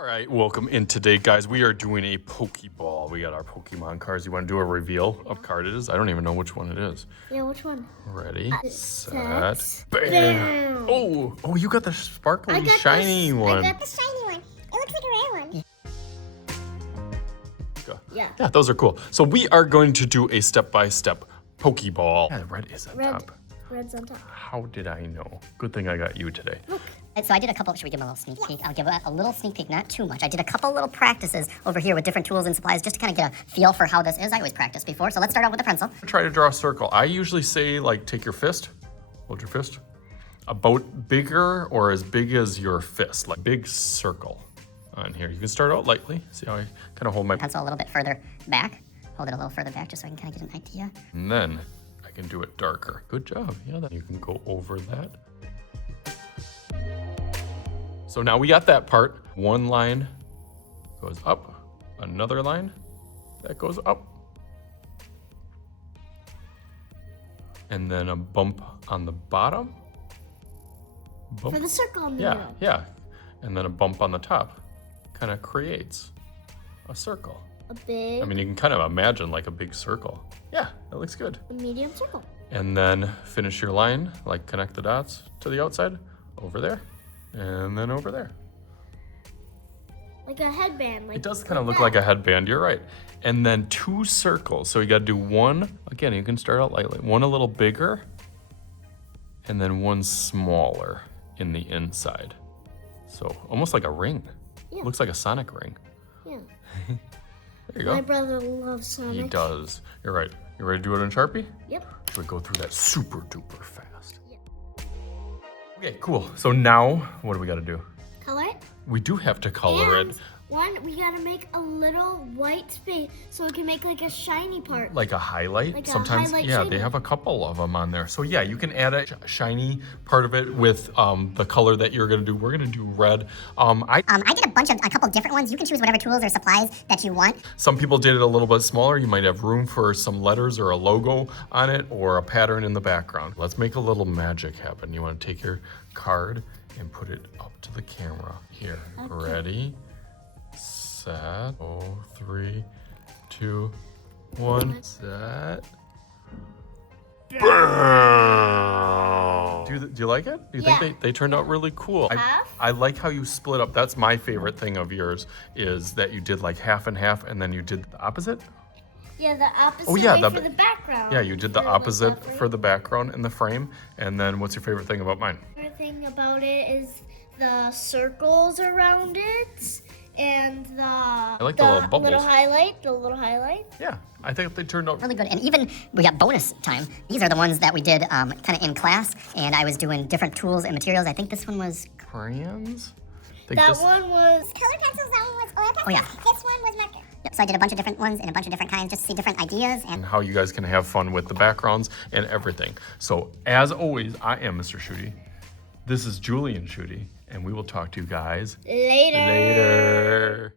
All right, welcome in today, guys. We are doing a Pokéball. We got our Pokemon cards. You want to do a reveal of card it is? I don't even know which one it is. Yeah, which one? Ready, set, bam! Oh, you got the sparkly, shiny one. I got the shiny one. It looks like a rare one. Yeah, those are cool. So we are going to do a step-by-step Pokéball. Yeah, red is on top. Red's on top. How did I know? Good thing I got you today. Look. So I did a couple, should we give them a little sneak peek? I'll give a little sneak peek, not too much. I did a couple little practices over here with different tools and supplies just to kind of get a feel for how this is. I always practiced before, so let's start out with the pencil. Try to draw a circle. I usually say, like, take your fist, hold your fist, about bigger or as big as your fist, like big circle on here. You can start out lightly. See how I kind of hold my pencil a little bit further back. Hold it a little further back just so I can kind of get an idea. And then I can do it darker. Good job. Yeah, then you can go over that. So now we got that part. One line goes up, another line that goes up. And then a bump on the bottom. Bump. For the circle in the middle. Yeah. And then a bump on the top. Kind of creates a circle. A big... I mean, you can kind of imagine like a big circle. Yeah, that looks good. A medium circle. And then finish your line, like connect the dots to the outside, over there, and then over there. Like a headband. It does kind of look like a headband, you're right. And then two circles. So you got to do one, again, you can start out lightly, one a little bigger, and then one smaller in the inside. So almost like a ring. Yeah. Looks like a Sonic ring. Yeah. There you go. My brother loves Sonic. He does. You're right. You ready to do it in Sharpie? Yep. Should we go through that super duper fast? Yep. Okay, cool. So now, what do we got to do? Color it. We do have to color it. We gotta make a little white space so we can make like a shiny part. Like a highlight? Like sometimes, a highlight yeah, shiny. they have a couple of them on there. So yeah, you can add a shiny part of it with the color that you're gonna do. We're gonna do red. I did a couple different ones. You can choose whatever tools or supplies that you want. Some people did it a little bit smaller. You might have room for some letters or a logo on it or a pattern in the background. Let's make a little magic happen. You wanna take your card and put it up to the camera. Here, okay. Ready, set, 3, 2, 1, set. Boom! Do you like it? Do you think they turned out really cool? I like how you split up. That's my favorite thing of yours, is that you did like half and half and then you did the opposite? Yeah, the opposite for the background. Yeah, you did the opposite for the background and the frame. And then what's your favorite thing about mine? My favorite thing about it is the circles around it and I like the little bubbles. The little highlight. Yeah, I think they turned out really good. And even we got bonus time. These are the ones that we did kind of in class, and I was doing different tools and materials. I think this one was crayons. One was color pencils. That one was oil pencils. Oh yeah. This one was marker. Yep, so I did a bunch of different ones in a bunch of different kinds just to see different ideas and how you guys can have fun with the backgrounds and everything. So as always, I am Mr. Shooty. This is Julian Shooty, and we will talk to you guys later.